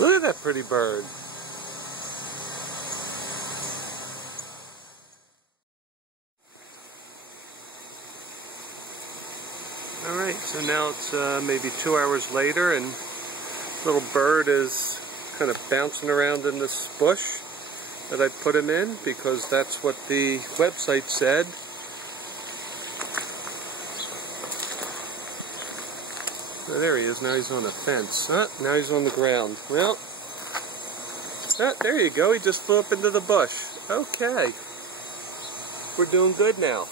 Look at that pretty bird. Alright, so now it's maybe 2 hours later, and little bird is kind of bouncing around in this bush that I put him in because that's what the website said. Oh, there he is. Now he's on a fence. Now he's on the ground. Well, there you go. He just flew up into the bush. Okay. We're doing good now.